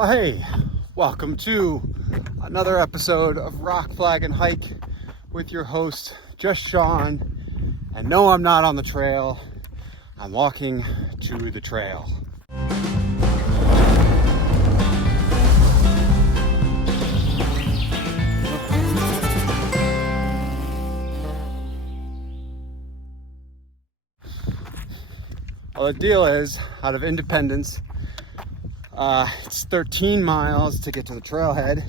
Oh, hey, welcome to another episode of Rock, Flag, and Hike with your host, Just Sean. And no, I'm not on the trail. I'm walking to the trail. Well, the deal is, out of Independence, it's 13 miles to get to the trailhead.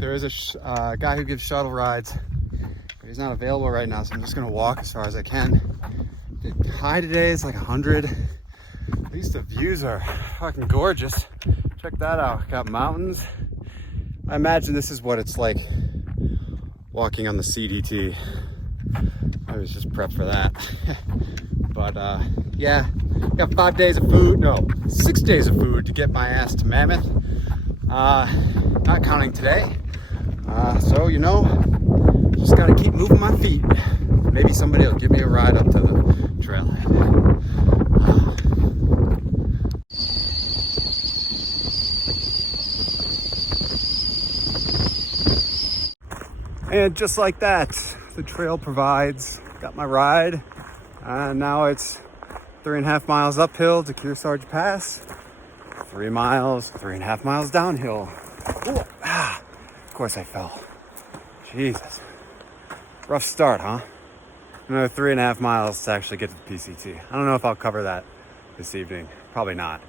There is a guy who gives shuttle rides, but he's not available right now, so I'm just gonna walk as far as I can. The high today is like 100. At least the views are fucking gorgeous. Check that out. Got mountains. I imagine this is what it's like walking on the CDT. I was just prepped for that. But yeah, got 5 days of food, no, 6 days of food to get my ass to Mammoth. Not counting today. So, you know, just gotta keep moving my feet. Maybe somebody will give me a ride up to the trailhead. And just like that, the trail provides. Got my ride. Now it's 3.5 miles uphill to Kearsarge Pass. 3 miles, 3.5 miles downhill. Ooh, of course I fell. Jesus. Rough start, huh? Another 3.5 miles to actually get to the PCT. I don't know if I'll cover that this evening. Probably not.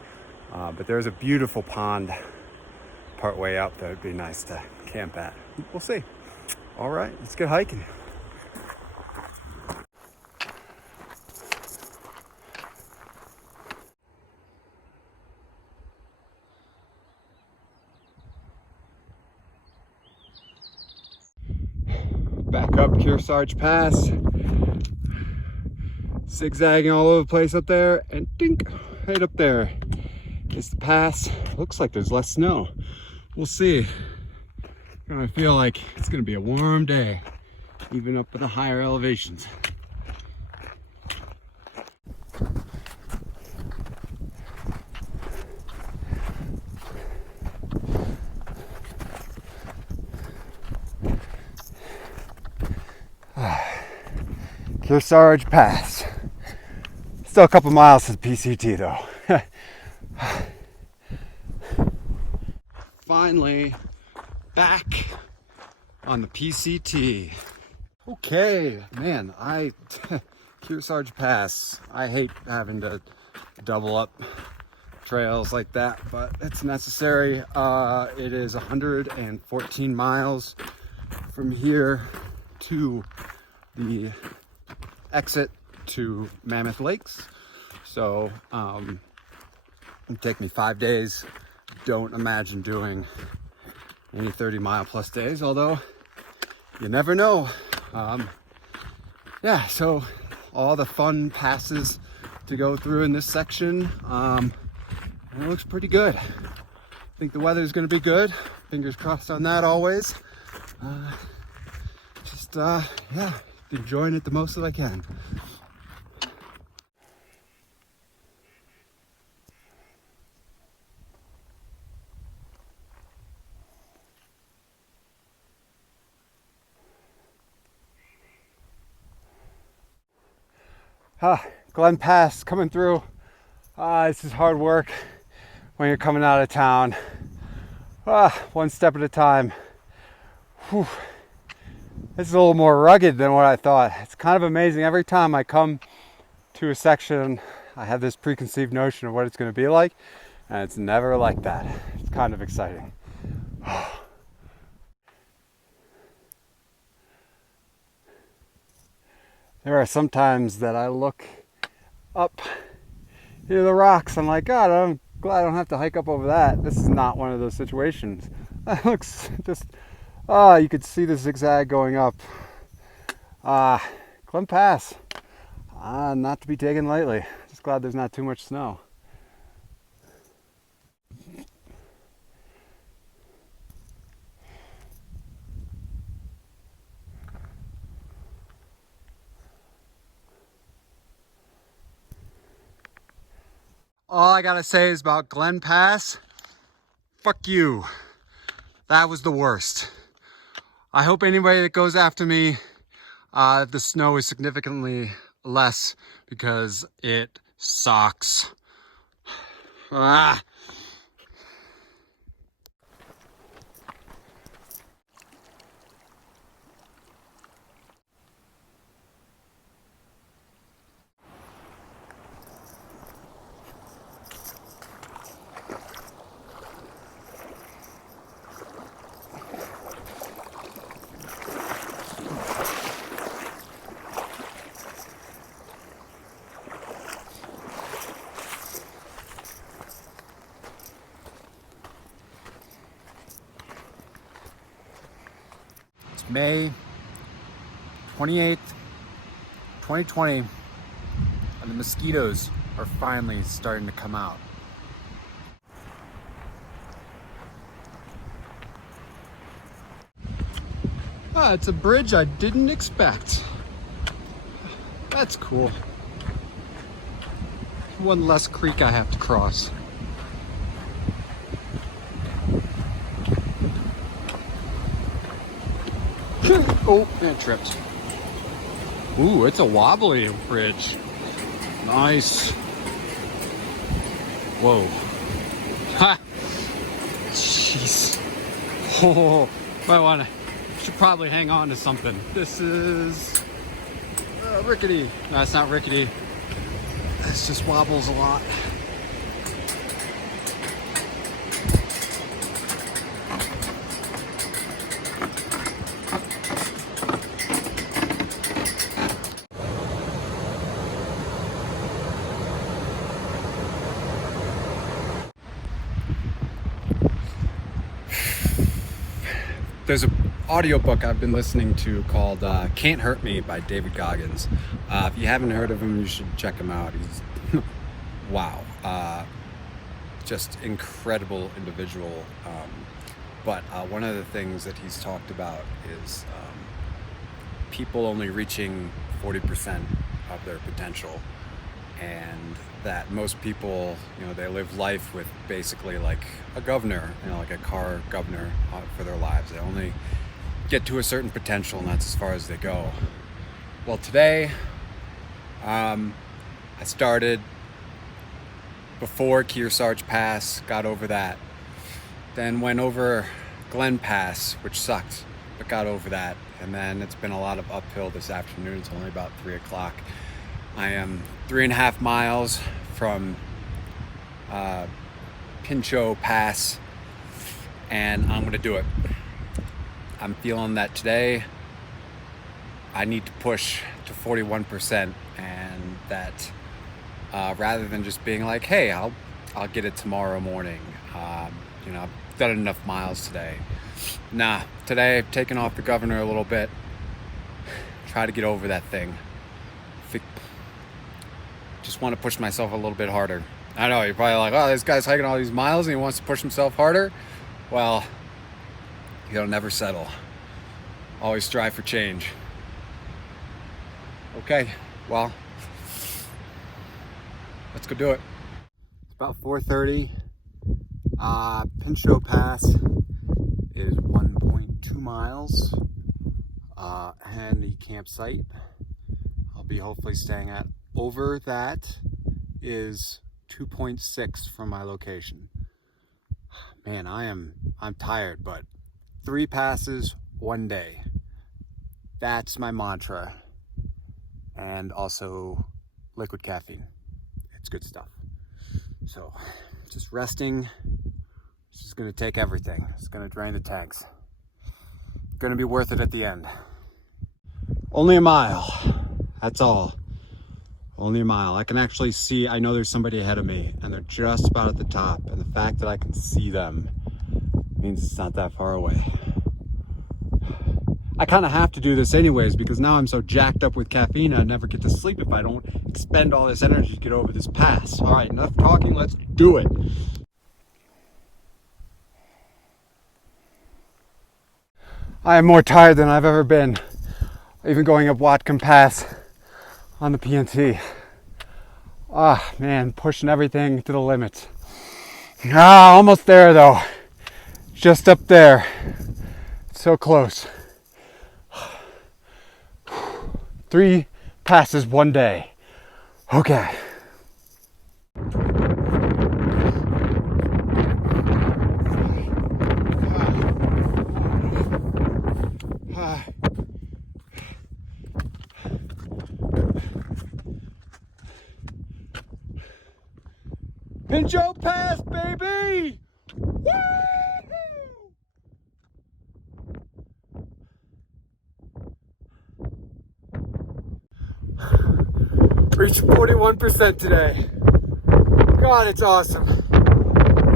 But there's a beautiful pond part way up that would be nice to camp at. We'll see. All right, let's get hiking. Back up Kearsarge Pass, zigzagging all over the place up there, and dink, right up there is the pass. Looks like there's less snow. We'll see. I feel like it's gonna be a warm day, even up at the higher elevations. Kearsarge Pass. Still a couple miles to the PCT though. Finally back on the PCT. Okay, man, Kearsarge Pass. I hate having to double up trails like that, but it's necessary. It is 114 miles from here to the exit to Mammoth Lakes. So it'll take me 5 days. Don't imagine doing any 30-mile plus days, although you never know. Yeah, so all the fun passes to go through in this section. And it looks pretty good. I think the weather's gonna be good. Fingers crossed on that always. Yeah, enjoying it the most that I can. Glen Pass coming through. This is hard work when you're coming out of town. One step at a time. Whew. This is a little more rugged than what I thought. It's kind of amazing. Every time I come to a section, I have this preconceived notion of what it's going to be like, and it's never like that. It's kind of exciting. There are some times that I look up into the rocks. I'm like, God, I'm glad I don't have to hike up over that. This is not one of those situations. That looks just, you could see the zigzag going up. Glen Pass, not to be taken lightly. Just glad there's not too much snow. All I gotta say is about Glen Pass, Fuck you. That was the worst. I hope anybody that goes after me, the snow is significantly less because it sucks. Ah. It's May 28th, 2020, and the mosquitoes are finally starting to come out. Ah, it's a bridge I didn't expect. That's cool. One less creek I have to cross. Oh, and tripped. Ooh, it's a wobbly bridge. Nice. Whoa. Ha! Jeez. Oh, should probably hang on to something. This is rickety. No, it's not rickety. This just wobbles a lot. There's an audiobook I've been listening to called Can't Hurt Me by David Goggins. If you haven't heard of him, you should check him out. He's wow, just incredible individual. But one of the things that he's talked about is people only reaching 40% of their potential, and that most people, they live life with basically like a governor, like a car governor for their lives. They only get to a certain potential, and that's as far as they go. Well, today, I started before Kearsarge Pass, got over that, then went over Glen Pass, which sucked, but got over that, and then it's been a lot of uphill this afternoon. It's only about 3 o'clock. I am 3.5 miles from Pinchot Pass, and I'm gonna do it. I'm feeling that today I need to push to 41%, and that rather than just being like, hey, I'll get it tomorrow morning. I've done enough miles today. Nah, today I've taken off the governor a little bit. Try to get over that thing. Just want to push myself a little bit harder. I know, you're probably like, oh, this guy's hiking all these miles and he wants to push himself harder. Well, he'll never settle. Always strive for change. Okay, well, let's go do it. It's about 4:30. Pinchot Pass is 1.2 miles. Handy campsite. I'll be hopefully staying at. Over that is 2.6 from my location. Man, I'm tired, but 3 passes, 1 day. That's my mantra. And also liquid caffeine. It's good stuff. So just resting. This is gonna take everything. It's gonna drain the tanks. Gonna be worth it at the end. Only a mile, that's all. Only a mile. I can actually see, I know there's somebody ahead of me, and they're just about at the top, and the fact that I can see them means it's not that far away. I kind of have to do this anyways, because now I'm so jacked up with caffeine I never get to sleep if I don't expend all this energy to get over this pass. All right, enough talking, let's do it. I am more tired than I've ever been, even going up Watcom Pass on the PNT. Ah, man, pushing everything to the limit. Almost there though. just up there. So close. 3 passes one day. Okay. Pinchot Pass, baby! Woo! Reached 41% today. God, it's awesome.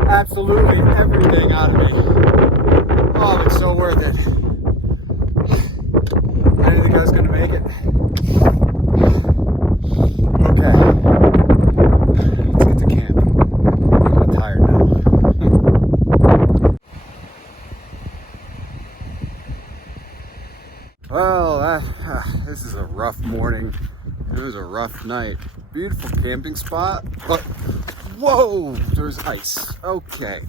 Absolutely everything out of me. Oh, it's so worth it. I didn't think I was gonna make it. Okay. Let's get to camp. I'm tired now. Well, this is a rough morning. It was a rough night. Beautiful camping spot, but whoa, there's ice. Okay.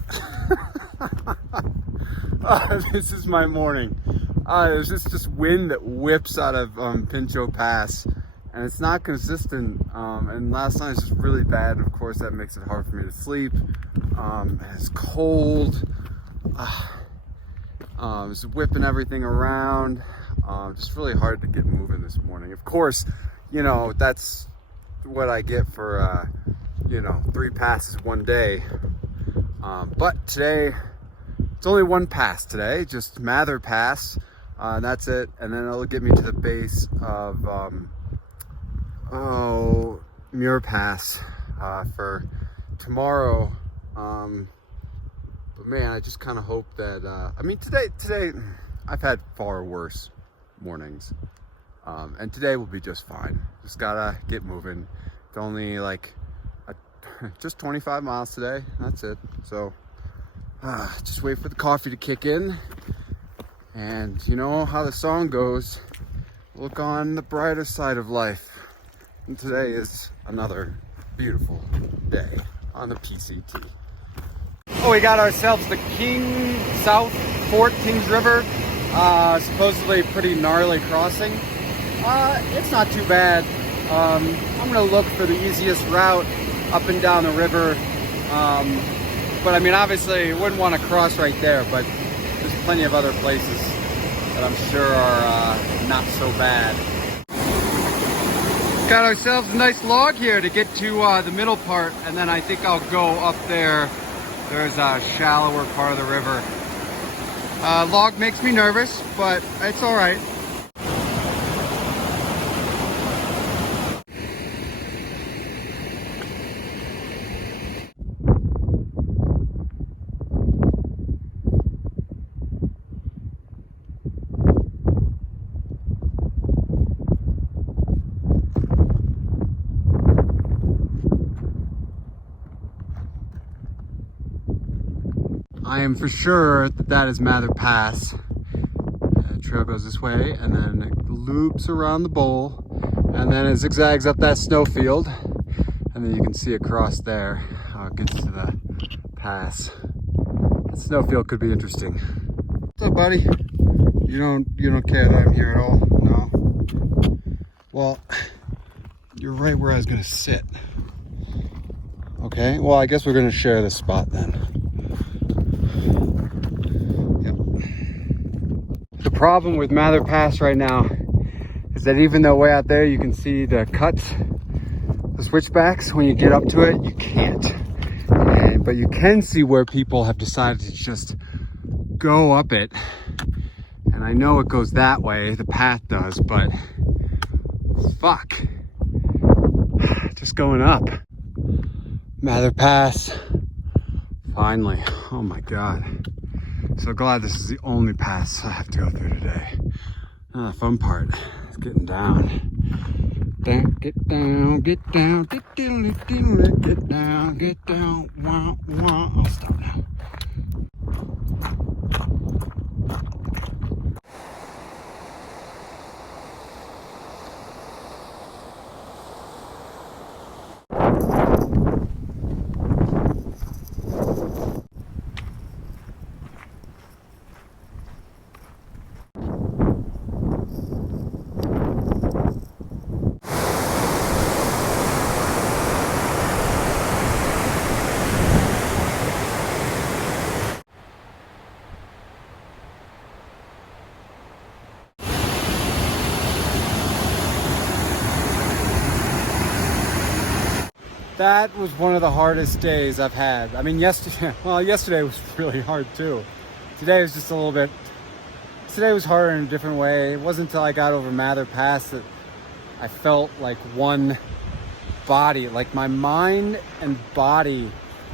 This is my morning. There's this wind that whips out of Pinchot Pass, and it's not consistent. And last night was just really bad. Of course, that makes it hard for me to sleep. And it's cold. It's whipping everything around. Just really hard to get moving this morning. Of course, you know, that's what I get for, you know, 3 passes one day. But today, it's only 1 pass today, just Mather Pass. And that's it. And then it'll get me to the base of, Muir Pass, for tomorrow. But man, I just kind of hope that, I mean, today, I've had far worse mornings. And today will be just fine. Just gotta get moving. It's only like just 25 miles today. That's it. So just wait for the coffee to kick in. And you know how the song goes, look on the brighter side of life. And today is another beautiful day on the PCT. Oh, we got ourselves the South Fort Kings River. Supposedly pretty gnarly crossing. It's not too bad. I'm gonna look for the easiest route up and down the river. But I mean, obviously, you wouldn't want to cross right there, but there's plenty of other places that I'm sure are not so bad. Got ourselves a nice log here to get to the middle part, and then I think I'll go up there. There's a shallower part of the river. Log makes me nervous, but it's all right. I am for sure that that is Mather Pass. The trail goes this way, and then it loops around the bowl, and then it zigzags up that snowfield, and then you can see across there how it gets to the pass. That snowfield could be interesting. What's up, buddy? You don't care that I'm here at all? No? Well, you're right where I was gonna sit. Okay, well, I guess we're gonna share this spot then. The problem with Mather Pass right now is that even though way out there you can see the cuts, the switchbacks, when you get up to it, you can't. But you can see where people have decided to just go up it. And I know it goes that way, the path does, but fuck. Just going up. Mather Pass. Finally. Oh my God. So glad this is the only pass I have to go through today. The fun part is getting down. Get down, get down, get down, get down, get down, wah, wah. I'll stop now. That was one of the hardest days I've had. I mean, yesterday was really hard too. Today was just a little bit, today was harder in a different way. It wasn't until I got over Mather Pass that I felt like one body, like my mind and body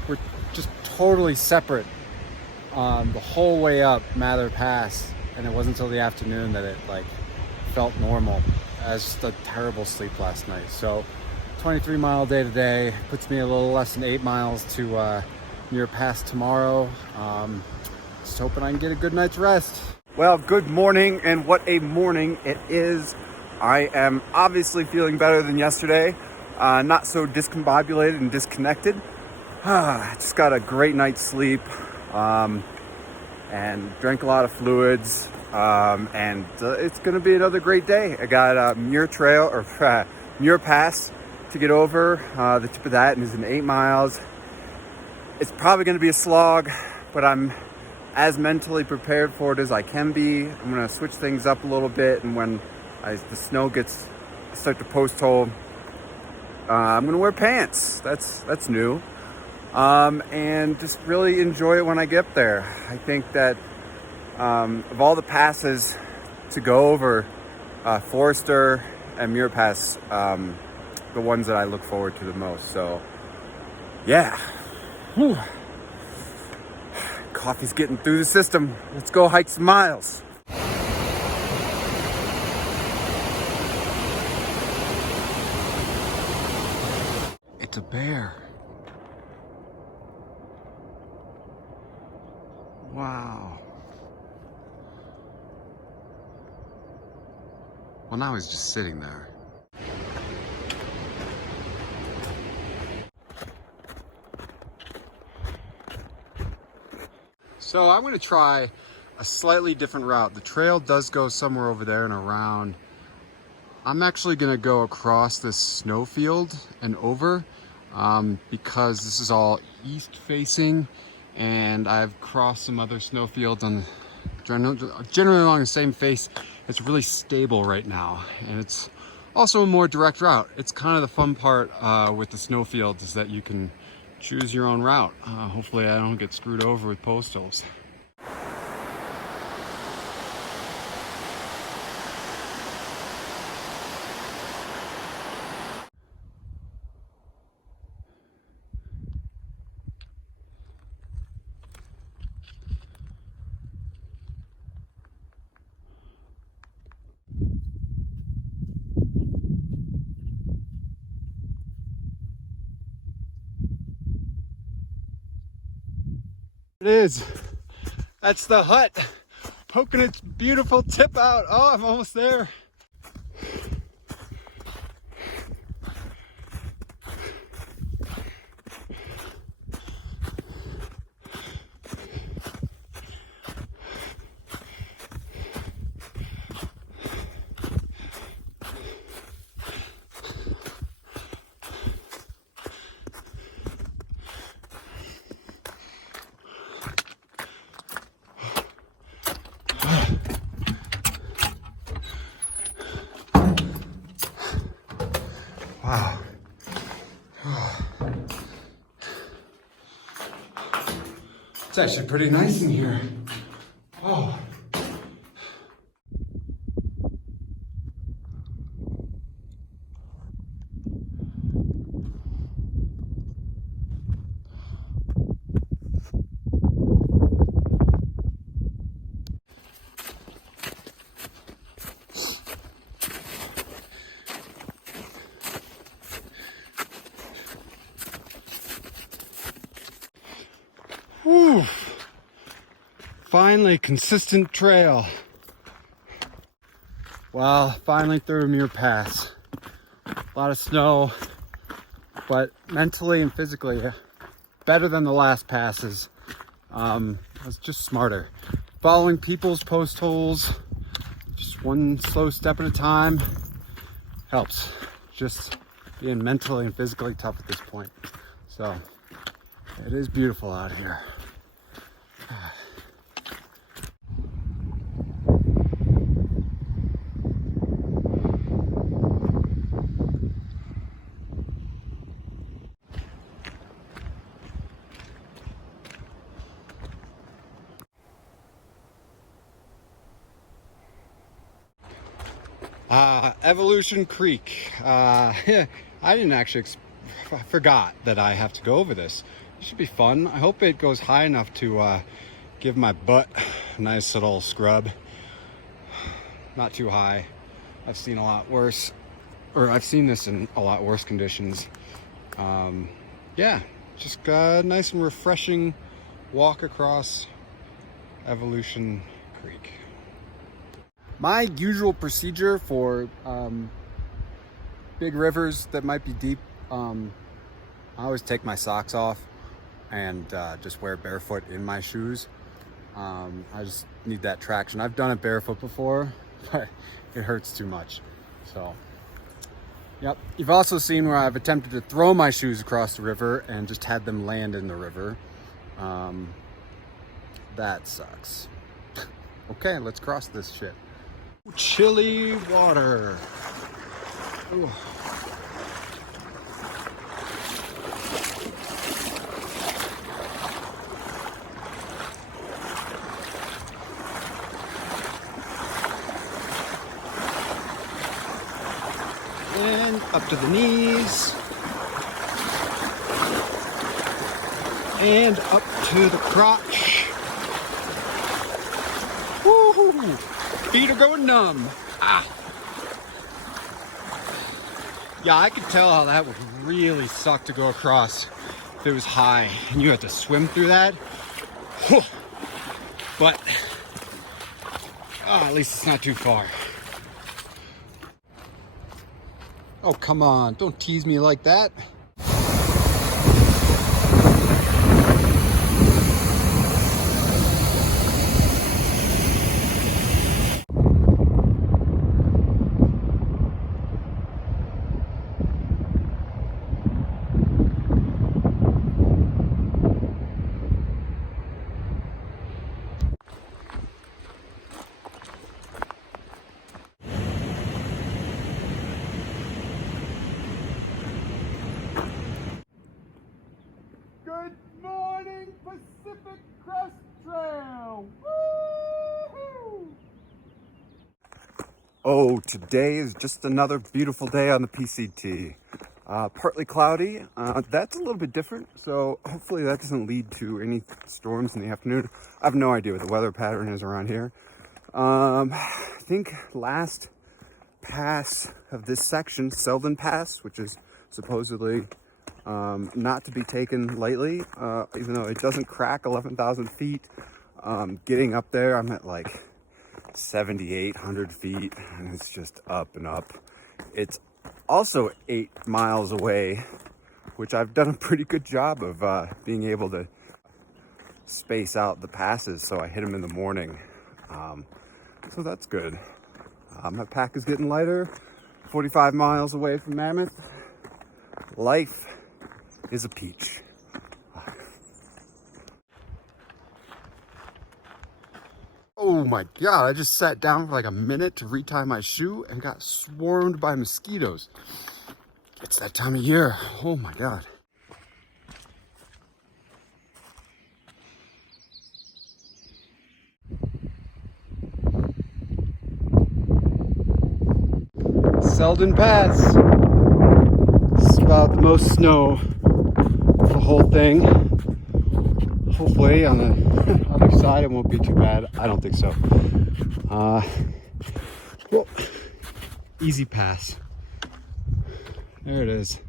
were just totally separate the whole way up Mather Pass. And it wasn't until the afternoon that it like felt normal. I was just a terrible sleep last night. So 23-mile day today, puts me a little less than 8 miles to Muir Pass tomorrow. Just hoping I can get a good night's rest. Well, good morning, and what a morning it is. I am obviously feeling better than yesterday. Not so discombobulated and disconnected. I just got a great night's sleep and drank a lot of fluids. And it's gonna be another great day. I got Muir Trail or Muir Pass to get over. The tip of that is in 8 miles. It's probably gonna be a slog, but I'm as mentally prepared for it as I can be. I'm gonna switch things up a little bit, and when the snow gets start to post hole, I'm gonna wear pants. That's new, and just really enjoy it when I get there. I think that of all the passes to go over, Forester and Muir Pass, the ones that I look forward to the most. So yeah. Whew. Coffee's getting through the system. Let's go hike some miles. It's a bear. Wow. Well, now he's just sitting there. So I'm going to try a slightly different route. The trail does go somewhere over there and around. I'm actually going to go across this snowfield and over because this is all east facing, and I've crossed some other snowfields on generally along the same face. It's really stable right now, and it's also a more direct route. It's kind of the fun part with the snowfields is that you can choose your own route. Hopefully I don't get screwed over with postals. It is. That's the hut, poking its beautiful tip out. Oh, I'm almost there. Wow. It's actually pretty nice in here. Oh. Whew. Finally, consistent trail. Well, finally through Muir Pass. A lot of snow, but mentally and physically better than the last passes. I was just smarter. Following people's post holes, just one slow step at a time, helps. Just being mentally and physically tough at this point. So, it is beautiful out here. Evolution Creek. I didn't actually, I forgot that I have to go over this. It should be fun. I hope it goes high enough to give my butt a nice little scrub. Not too high. I've seen a lot worse, or I've seen this in a lot worse conditions. Yeah, just a nice and refreshing walk across Evolution Creek. My usual procedure for big rivers that might be deep, I always take my socks off and just wear barefoot in my shoes. I just need that traction. I've done it barefoot before, but it hurts too much. So, yep. You've also seen where I've attempted to throw my shoes across the river and just had them land in the river. That sucks. Okay, let's cross this shit. Chilly water. Ooh. And up to the knees. And up to the crotch. Woo-hoo! Feet are going numb. Ah. Yeah, I could tell how that would really suck to go across if it was high and you had to swim through that. Whew. But at least it's not too far. Oh, come on. Don't tease me like that. Good morning, Pacific Crest Trail! Woo-hoo! Oh, today is just another beautiful day on the PCT. Partly cloudy. That's a little bit different, so hopefully that doesn't lead to any storms in the afternoon. I have no idea what the weather pattern is around here. I think last pass of this section, Selden Pass, which is supposedly not to be taken lightly, even though it doesn't crack 11,000 feet. Getting up there, I'm at like 7,800 feet, and it's just up and up. It's also 8 miles away, which I've done a pretty good job of being able to space out the passes so I hit them in the morning. So that's good. My pack is getting lighter, 45 miles away from Mammoth. Life is a peach. Oh my God, I just sat down for like a minute to retie my shoe and got swarmed by mosquitoes. It's that time of year. Oh my God. Selden Pass. This is about the most snow of the whole thing. Hopefully on the other side it won't be too bad. I don't think so. Well, easy pass. There it is.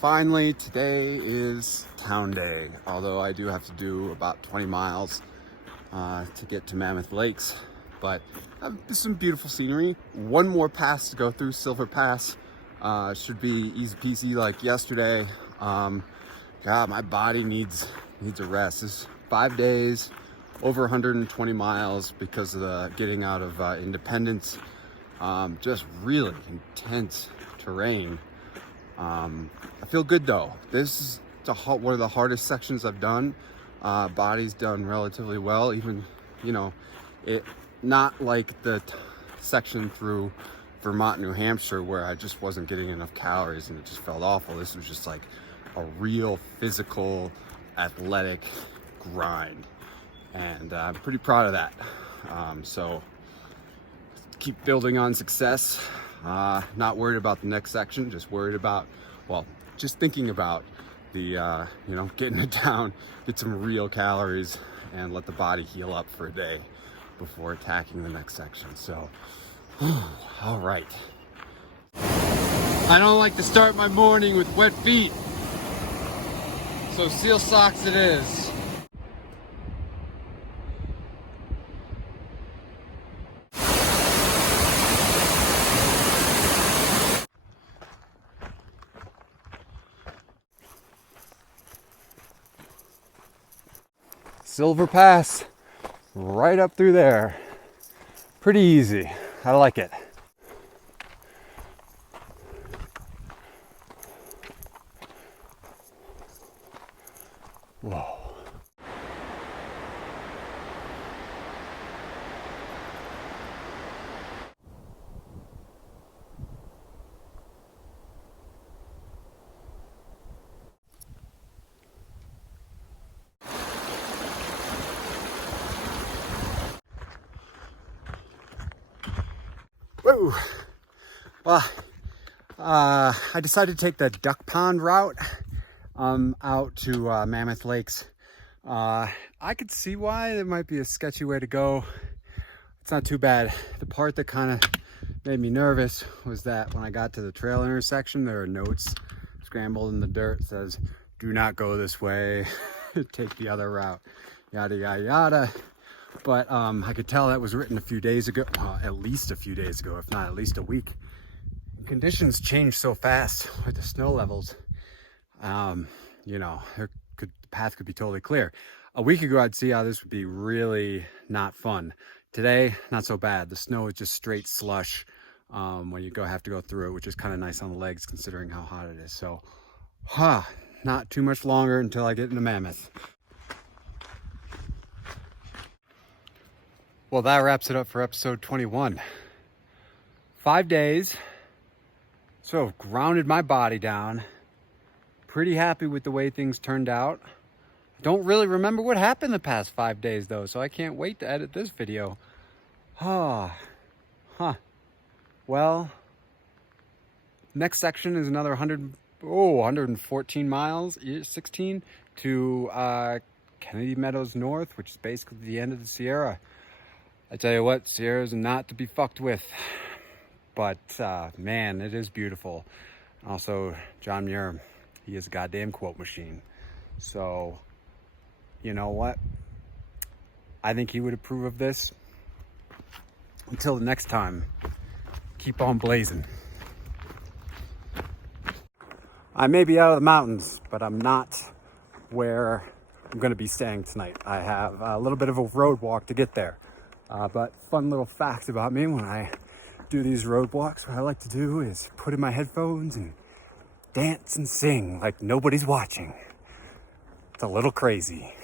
Finally, today is town day, although I do have to do about 20 miles to get to Mammoth Lakes, but some beautiful scenery. One more pass to go through, Silver Pass. Should be easy peasy like yesterday. God, my body needs a rest. This is 5 days, over 120 miles because of the getting out of Independence. Just really intense terrain. I feel good though. This is one of the hardest sections I've done. Body's done relatively well, even, you know, it not like the section through Vermont, New Hampshire, where I just wasn't getting enough calories and it just felt awful. This was just like a real physical, athletic grind. And I'm pretty proud of that. So keep building on success. Not worried about the next section, just worried about, well, just thinking about the, you know, getting it down, get some real calories and let the body heal up for a day before attacking the next section. So, all right. I don't like to start my morning with wet feet, so seal socks it is. Silver Pass, right up through there. Pretty easy. I like it. Whoa. Whoa. Well, I decided to take the duck pond route out to Mammoth Lakes. I could see why it might be a sketchy way to go. It's not too bad. The part that kind of made me nervous was that when I got to the trail intersection, there are notes scrambled in the dirt. It says, do not go this way, take the other route, yada, yada, yada. But I could tell that was written a few days ago, at least a few days ago, if not at least a week. Conditions change so fast with the snow levels. You know, the path could be totally clear. A week ago, I'd see how this would be really not fun. Today, not so bad. The snow is just straight slush when you have to go through it, which is kind of nice on the legs considering how hot it is. So, not too much longer until I get into Mammoth. Well, that wraps it up for episode 21. 5 days. So grounded my body down. Pretty happy with the way things turned out. Don't really remember what happened the past 5 days though, so I can't wait to edit this video. Well, next section is another 114 miles, 16 to Kennedy Meadows North, which is basically the end of the Sierra. I tell you what, Sierra's not to be fucked with. But man, it is beautiful. Also, John Muir, he is a goddamn quote machine. So, you know what? I think he would approve of this. Until the next time, keep on blazing. I may be out of the mountains, but I'm not where I'm going to be staying tonight. I have a little bit of a road walk to get there. But fun little facts about me: when I do these road walks, what I like to do is put in my headphones and dance and sing like nobody's watching. It's a little crazy.